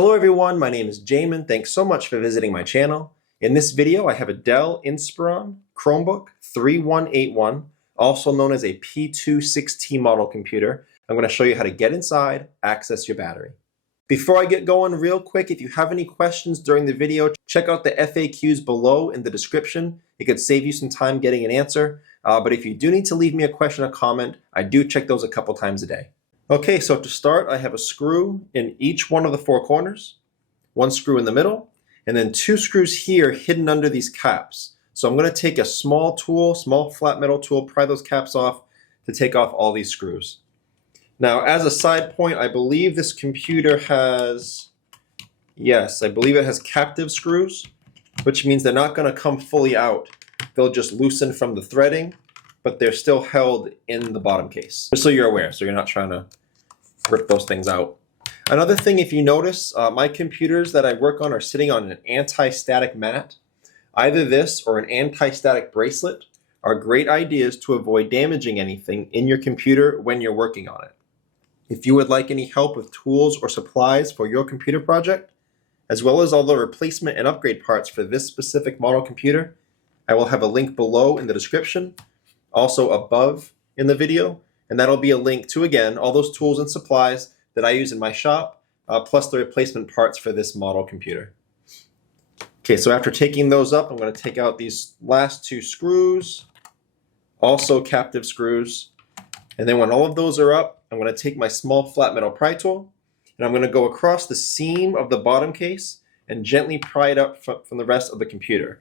Hello everyone, my name is Jamin. Thanks so much for visiting my channel. In this video, I have a Dell Inspiron Chromebook 3181, also known as a P26T model computer. I'm going to show you how to get inside, access your battery. Before I get going, real quick, if you have any questions during the video, check out the FAQs below in the description. It could save you some time getting an answer. But if you do need to leave me a question or comment, I do check those a couple times a day. Okay, so to start, I have a screw in each one of the four corners, one screw in the middle, and then two screws here hidden under these caps. So I'm going to take a small tool, small flat metal tool, pry those caps off to take off all these screws. Now, as a side point, I believe this computer has, yes, I believe it has captive screws, which means they're not going to come fully out. They'll just loosen from the threading, but they're still held in the bottom case. Just so you're aware, so you're not trying to rip those things out. Another thing, if you notice, my computers that I work on are sitting on an anti-static mat. Either this or an anti-static bracelet are great ideas to avoid damaging anything in your computer when you're working on it. If you would like any help with tools or supplies for your computer project, as well as all the replacement and upgrade parts for this specific model computer, I will have a link below in the description, also above in the video, and that'll be a link to, again, all those tools and supplies that I use in my shop, plus the replacement parts for this model computer. Okay, so after taking those up, I'm going to take out these last two screws, also captive screws, and then when all of those are up, I'm going to take my small flat metal pry tool, and I'm going to go across the seam of the bottom case and gently pry it up from the rest of the computer.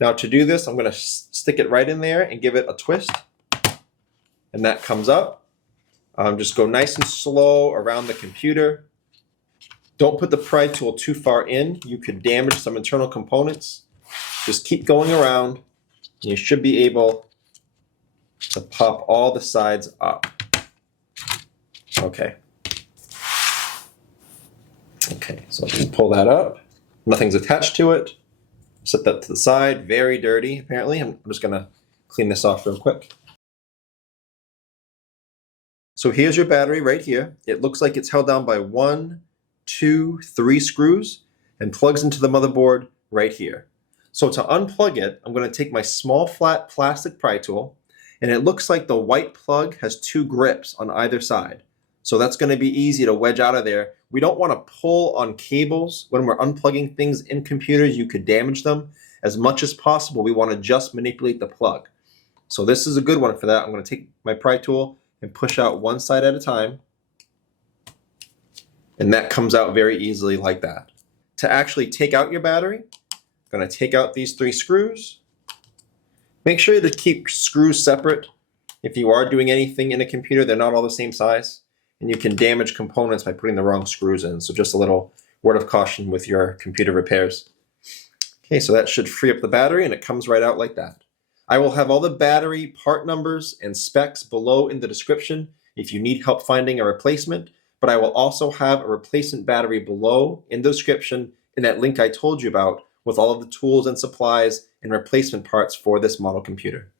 Now to do this, I'm going to stick it right in there and give it a twist. And that comes up. Just go nice and slow around the computer. Don't put the pry tool too far in. You could damage some internal components. Just keep going around. And you should be able to pop all the sides up. Okay. Okay, so you pull that up. Nothing's attached to it. Set that to the side. Very dirty, apparently. I'm just going to clean this off real quick. So here's your battery right here. It looks like it's held down by 1, 2, 3 screws and plugs into the motherboard right here. So to unplug it, I'm going to take my small flat plastic pry tool, and it looks like the white plug has 2 grips on either side. So that's going to be easy to wedge out of there. We don't want to pull on cables when we're unplugging things in computers. You could damage them. As much as possible, we want to just manipulate the plug. So this is a good one for that. I'm going to take my pry tool and push out one side at a time. And that comes out very easily like that. To actually take out your battery, I'm going to take out these 3 screws. Make sure to keep screws separate. If you are doing anything in a computer, they're not all the same size. And you can damage components by putting the wrong screws in. So just a little word of caution with your computer repairs. Okay, so that should free up the battery, and it comes right out like that. I will have all the battery part numbers and specs below in the description if you need help finding a replacement, but I will also have a replacement battery below in the description in that link I told you about with all of the tools and supplies and replacement parts for this model computer.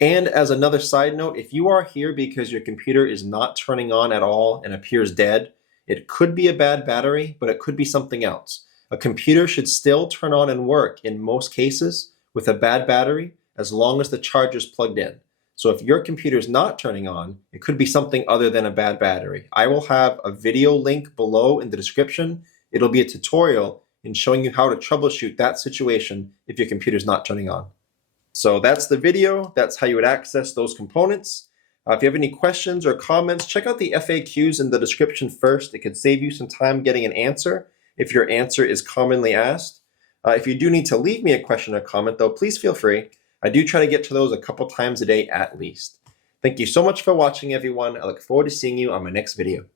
And as another side note, if you are here because your computer is not turning on at all and appears dead, it could be a bad battery, but it could be something else. A computer should still turn on and work in most cases with a bad battery, as long as the charger is plugged in. So if your computer is not turning on, it could be something other than a bad battery. I will have a video link below in the description. It'll be a tutorial in showing you how to troubleshoot that situation if your computer is not turning on. So that's the video. That's how you would access those components. If you have any questions or comments, check out the FAQs in the description first. It could save you some time getting an answer if your answer is commonly asked. If you do need to leave me a question or comment, though, please feel free. I do try to get to those a couple times a day at least. Thank you so much for watching, everyone. I look forward to seeing you on my next video.